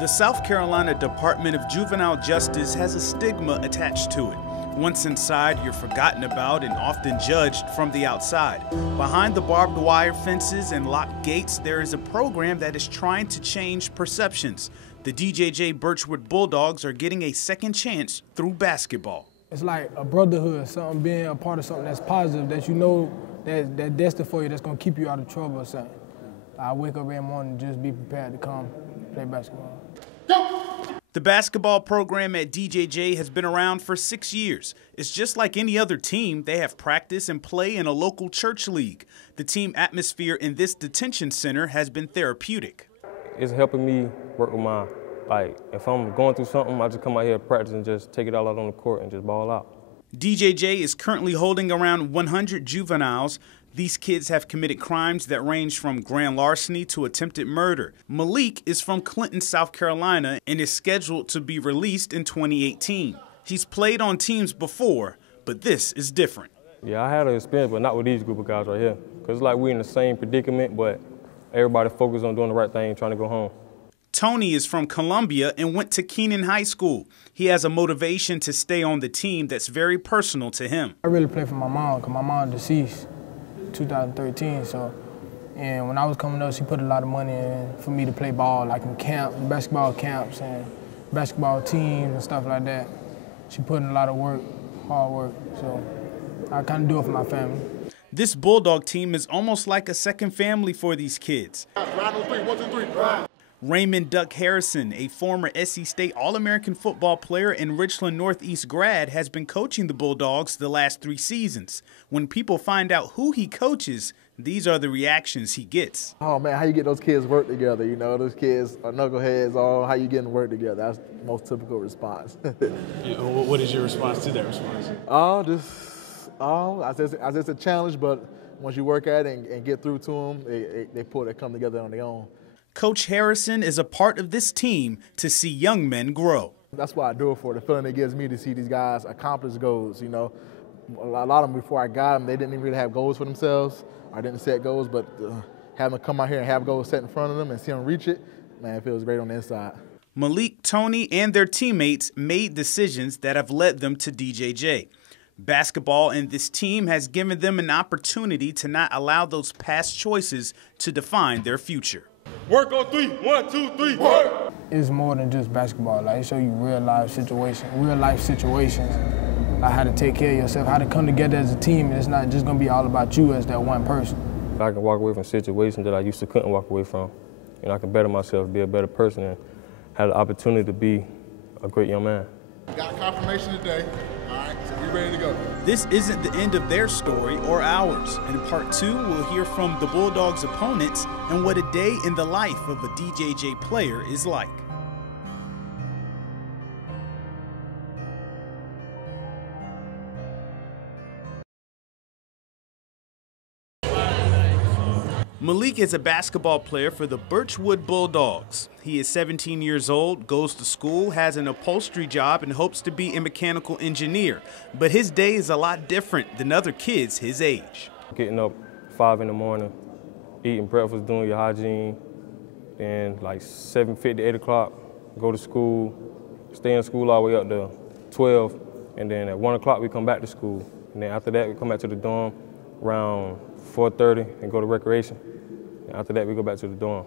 The South Carolina Department of Juvenile Justice has a stigma attached to it. Once inside, you're forgotten about and often judged from the outside. Behind the barbed wire fences and locked gates, there is a program that is trying to change perceptions. The DJJ Birchwood Bulldogs are getting a second chance through basketball. It's like a brotherhood, something being a part of something that's positive, that you know that's destined for you, that's going to keep you out of trouble or something. I wake up every morning and just be prepared to come play basketball. The basketball program at DJJ has been around for 6 years. It's just like any other team. They have practice and play in a local church league. The team atmosphere in this detention center has been therapeutic. It's helping me work with my, if I'm going through something, I just come out here to practice and just take it all out on the court and just ball out. DJJ is currently holding around 100 juveniles. These kids have committed crimes that range from grand larceny to attempted murder. Malik is from Clinton, South Carolina, and is scheduled to be released in 2018. He's played on teams before, but this is different. Yeah, I had an experience, but not with these group of guys right here. Because it's like we're in the same predicament, but everybody focused on doing the right thing, trying to go home. Tony is from Columbia and went to Keenan High School. He has a motivation to stay on the team that's very personal to him. I really play for my mom, because my mom deceased in 2013, and when I was coming up, she put a lot of money in for me to play ball, like in camp, basketball camps and basketball teams and stuff like that. She put in a lot of work, hard work, so I kind of do it for my family. This Bulldog team is almost like a second family for these kids. Round on three, 1, 2, 3, round. Raymond Duck Harrison, a former SC State All-American football player and Richland Northeast grad, has been coaching the Bulldogs the last 3 seasons. When people find out who he coaches, these are the reactions he gets. Oh man, how you get those kids work together? You know, those kids are knuckleheads, how you getting work together? That's the most typical response. What is your response to that response? It's just a challenge, but once you work at it and get through to them, they come together on their own. Coach Harrison is a part of this team to see young men grow. That's why I do it for, the feeling it gives me to see these guys accomplish goals. You know, a lot of them before I got them, they didn't even really have goals for themselves. I didn't set goals, but having them come out here and have goals set in front of them and see them reach it, man, it feels great on the inside. Malik, Tony, and their teammates made decisions that have led them to DJJ. Basketball and this team has given them an opportunity to not allow those past choices to define their future. Work on 3, 1, 2, 3, work! It's more than just basketball. Like, it shows you real life situations, like how to take care of yourself, how to come together as a team, and it's not just gonna be all about you as that one person. I can walk away from situations that I used to couldn't walk away from, and I can better myself, be a better person, and have the opportunity to be a great young man. Got confirmation today. All right, so we ready to go. This isn't the end of their story or ours. In part 2, we'll hear from the Bulldogs' opponents and what a day in the life of a DJJ player is like. Malik is a basketball player for the Birchwood Bulldogs. He is 17 years old, goes to school, has an upholstery job, and hopes to be a mechanical engineer. But his day is a lot different than other kids his age. Getting up 5 in the morning, eating breakfast, doing your hygiene, then like 7:50, 8 o'clock, go to school, stay in school all the way up to 12, and then at 1 o'clock we come back to school. And then after that we come back to the dorm around 4:30 and go to recreation. And after that, we go back to the dorm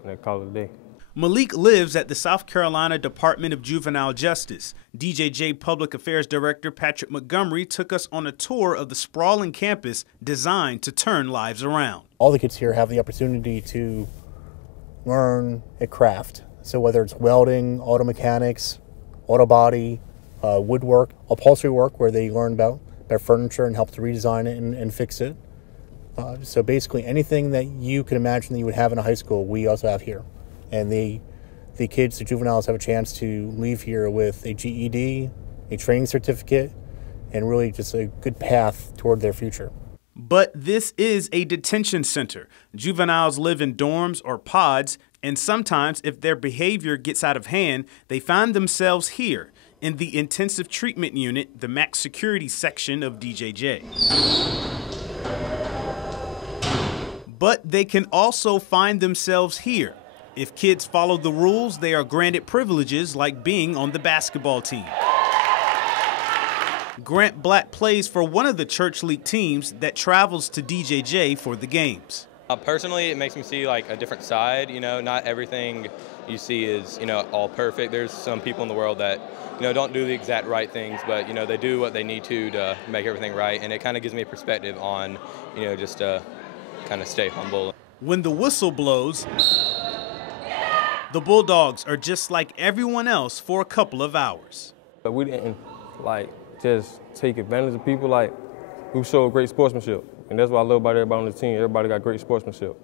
and then call it a day. Malik lives at the South Carolina Department of Juvenile Justice. DJJ Public Affairs Director Patrick Montgomery took us on a tour of the sprawling campus designed to turn lives around. All the kids here have the opportunity to learn a craft. So whether it's welding, auto mechanics, auto body, woodwork, upholstery work, where they learn about their furniture and help to redesign it and fix it. So basically anything that you could imagine that you would have in a high school, we also have here. And the kids, the juveniles, have a chance to leave here with a GED, a training certificate, and really just a good path toward their future. But this is a detention center. Juveniles live in dorms or pods, and sometimes if their behavior gets out of hand, they find themselves here in the intensive treatment unit, the max security section of DJJ. But they can also find themselves here, If kids follow the rules, they are granted privileges like being on the basketball team. Grant Black plays for one of the church league teams that travels to DJJ for the games. Personally, it makes me see like a different side. You know, not everything you see is, you know, all perfect. There's some people in the world that, you know, don't do the exact right things, but, you know, they do what they need to make everything right. And it kind of gives me a perspective on, you know, just to kind of stay humble. When the whistle blows, the Bulldogs are just like everyone else for a couple of hours. But we didn't like just take advantage of people. Like, we showed great sportsmanship. And that's what I love about everybody on the team. Everybody got great sportsmanship.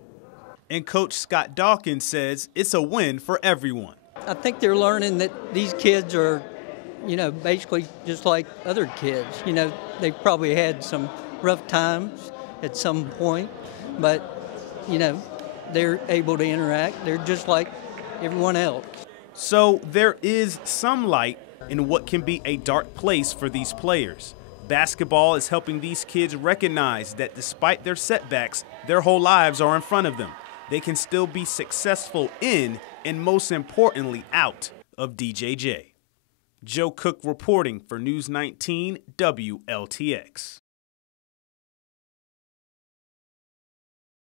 And Coach Scott Dawkins says it's a win for everyone. I think they're learning that these kids are, you know, basically just like other kids. You know, they've probably had some rough times at some point, but, you know, they're able to interact. They're just like everyone else. So there is some light in what can be a dark place for these players. Basketball is helping these kids recognize that despite their setbacks, their whole lives are in front of them. They can still be successful in, and most importantly, out of DJJ. Joe Cook reporting for News 19 WLTX.